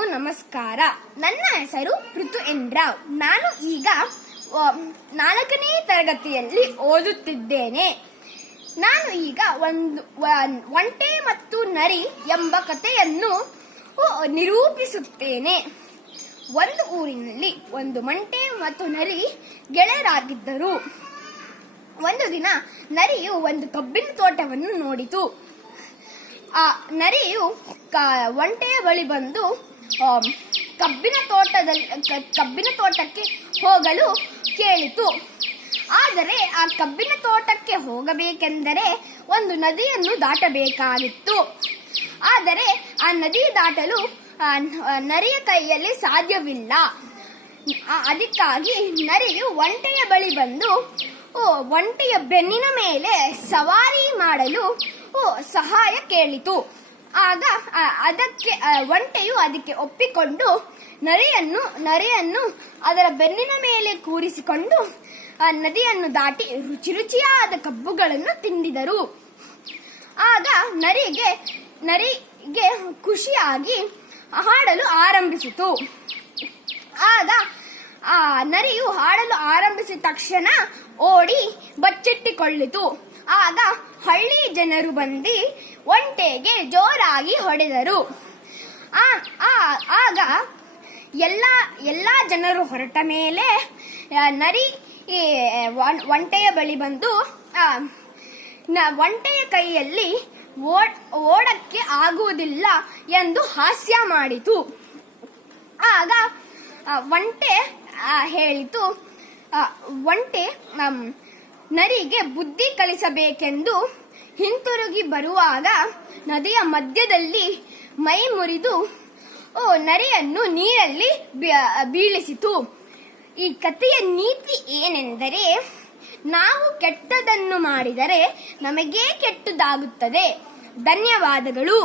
ಎಲ್ಲರಿಗೂ ನಮಸ್ಕಾರ. ನನ್ನ ಹೆಸರು ಋತು ಎನ್ ರಾವ್. ನಾನು ಈಗ 4ನೇ ತರಗತಿಯಲ್ಲಿ ಓದುತ್ತಿದ್ದೇನೆ. ನಾನು ಈಗ ಒಂಟೆ ಮತ್ತು ನರಿ ಎಂಬ ಕಥೆಯನ್ನು ನಿರೂಪಿಸುತ್ತೇನೆ. ಒಂದು ಊರಿನಲ್ಲಿ ಒಂದು ಒಂಟೆ ಮತ್ತು ನರಿ ಗೆಳೆಯರಾಗಿದ್ದರು. ಒಂದು ದಿನ ನರಿಯು ಒಂದು ಕಬ್ಬಿನ ತೋಟವನ್ನು ನೋಡಿತು. ಆ ನರಿಯು ಒಂಟೆಯ ಬಳಿ ಬಂದು ಕಬ್ಬಿನ ತೋಟಕ್ಕೆ ಹೋಗಲು ಕೇಳಿತು. ಆದರೆ ಆ ಕಬ್ಬಿನ ತೋಟಕ್ಕೆ ಹೋಗಬೇಕೆಂದರೆ ಒಂದು ನದಿಯನ್ನು ದಾಟಬೇಕಾಗಿತ್ತು. ಆದರೆ ಆ ನದಿ ದಾಟಲು ನರಿಯ ಕೈಯಲ್ಲಿ ಸಾಧ್ಯವಿಲ್ಲ. ಅದಕ್ಕಾಗಿ ನರಿಯು ಒಂಟೆಯ ಬಳಿ ಬಂದು ಒಂಟೆಯ ಬೆನ್ನಿನ ಮೇಲೆ ಸವಾರಿ ಮಾಡಲು ಸಹಾಯ ಕೇಳಿತು. ಆಗ ಒಂಟೆಯು ಅದಕ್ಕೆ ಒಪ್ಪಿಕೊಂಡು ನರಿಯನ್ನು ಅದರ ಬೆನ್ನಿನ ಮೇಲೆ ಕೂರಿಸಿಕೊಂಡು ನದಿಯನ್ನು ದಾಟಿ ರುಚಿಯಾದ ಕಬ್ಬುಗಳನ್ನು ತಿಂದಿದರು. ಆಗ ನರಿಗೆ ಖುಷಿಯಾಗಿ ಹಾಡಲು ಆರಂಭಿಸಿತು. ಆಗ ಆ ನರಿಯು ಹಾಡಲು ಆರಂಭಿಸಿದ ತಕ್ಷಣ ಓಡಿ ಬಚ್ಚಿಟ್ಟುಕೊಳ್ಳಿತು. ಆಗ ಹಳ್ಳಿ ಜನರು ಬಂದು ಒಂಟೆಗೆ ಜೋರಾಗಿ ಹೊಡೆದರು. ಆಗ ಎಲ್ಲ ಜನರು ಹೊರಟ ಮೇಲೆ ನರಿ ಒಂಟೆಯ ಬಳಿ ಬಂದು ಒಂಟೆಯ ಕೈಯಲ್ಲಿ ಓಡಕ್ಕೆ ಆಗುವುದಿಲ್ಲ ಎಂದು ಹಾಸ್ಯ ಮಾಡಿತು. ಆಗ ಒಂಟೆ ಹೇಳಿತು, ಒಂಟೆ ನರಿಗೆ ಬುದ್ಧಿ ಕಲಿಸಬೇಕೆಂದು ಹಿಂತಿರುಗಿ ಬರುವಾಗ ನದಿಯ ಮಧ್ಯದಲ್ಲಿ ಮೈ ಮುರಿದು ನರಿಯನ್ನು ನೀರಲ್ಲಿ ಬೀಳಿಸಿತು. ಈ ಕಥೆಯ ನೀತಿ ಏನೆಂದರೆ, ನಾವು ಕೆಟ್ಟದನ್ನು ಮಾಡಿದರೆ ನಮಗೇ ಕೆಟ್ಟದಾಗುತ್ತದೆ. ಧನ್ಯವಾದಗಳು.